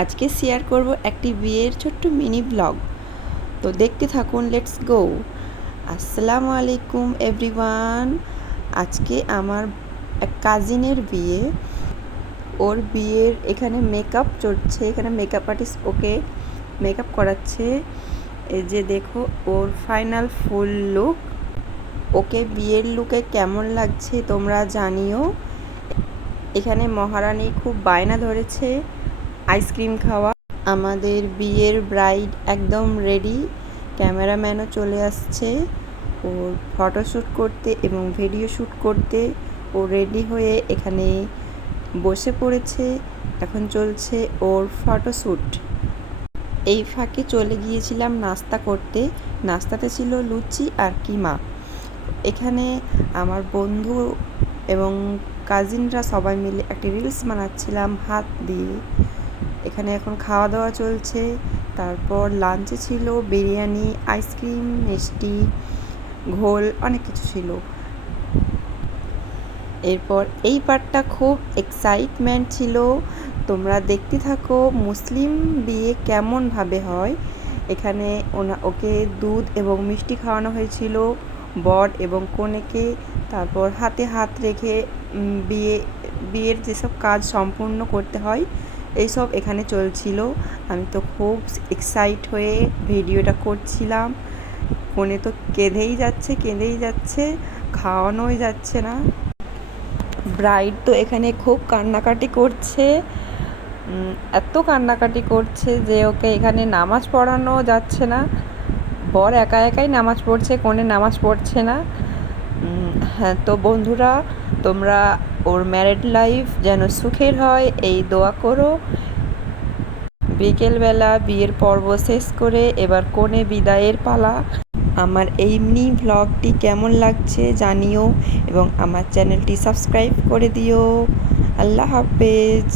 আজকে শেয়ার করব একটি বিয়ের ছোট্ট মিনি ব্লগ। তো দেখতে থাকুন, লেটস গো। আসসালামু আলাইকুম এভরিওয়ান। আজকে আমার এক কাজিনের বিয়ে। ওর বিয়ের এখানে মেকআপ চলছে, এখানে মেকআপ আর্টিস্ট ওকে মেকআপ করাচ্ছে। এই যে দেখো ওর ফাইনাল ফুল লুক। ওকে বিয়ের লুকে কেমন লাগছে তোমরা জানিও। এখানে মহারানী খুব বায়না ধরেছে আইসক্রিম খাওয়া। আমাদের বিয়ের ব্রাইড একদম রেডি, ক্যামেরাম্যানও চলে আসছে ওর ফটোশ্যুট করতে এবং ভিডিও শ্যুট করতে। ও রেডি হয়ে এখানে বসে পড়েছে, এখন চলছে ওর ফটোশ্যুট। এই ফাঁকে চলে গিয়েছিলাম নাস্তা করতে। নাস্তাতে ছিল লুচি আর কিমা। এখানে আমার বন্ধু এবং কাজিনরা সবাই মিলে একটি রিলস বানাচ্ছিলাম হাত দিয়ে। এখানে এখন খাওয়া দাওয়া চলছে। তারপর লাঞ্চে ছিল বিরিয়ানি, আইসক্রিম, মিষ্টি, ঘোল, অনেক কিছু ছিল। এরপর এই পার্টটা খুব এক্সাইটমেন্ট ছিল, তোমরা দেখতে থাকো মুসলিম বিয়ে কেমনভাবে হয়। এখানে ওকে দুধ এবং মিষ্টি খাওয়ানো হয়েছিল বর এবং কনেকে। তারপর হাতে হাত রেখে বিয়ের যেসব কাজ সম্পূর্ণ করতে হয় এইসব এখানে চলছিল। আমি তো খুব এক্সাইট হয়ে ভিডিওটা করছিলাম। কনে তো কেঁদেই যাচ্ছে, খাওয়ানোই যাচ্ছে না। ব্রাইড তো এখানে খুব কান্নাকাটি করছে, এত কান্নাকাটি করছে যে ওকে এখানে নামাজ পড়ানো যাচ্ছে না। বর একা একাই নামাজ পড়ছে, কনে নামাজ পড়ছে না। হ্যাঁ, তো বন্ধুরা তোমরা ওর ম্যারেড লাইফ যেন সুখের হয় এই দোয়া করো। বিকেলবেলা বিয়ের পর্ব শেষ করে এবার কনে বিদায়ের পালা। আমার এই মিনি ভ্লগটি কেমন লাগছে জানিও এবং আমার চ্যানেলটি সাবস্ক্রাইব করে দিও। আল্লাহ হাফেজ।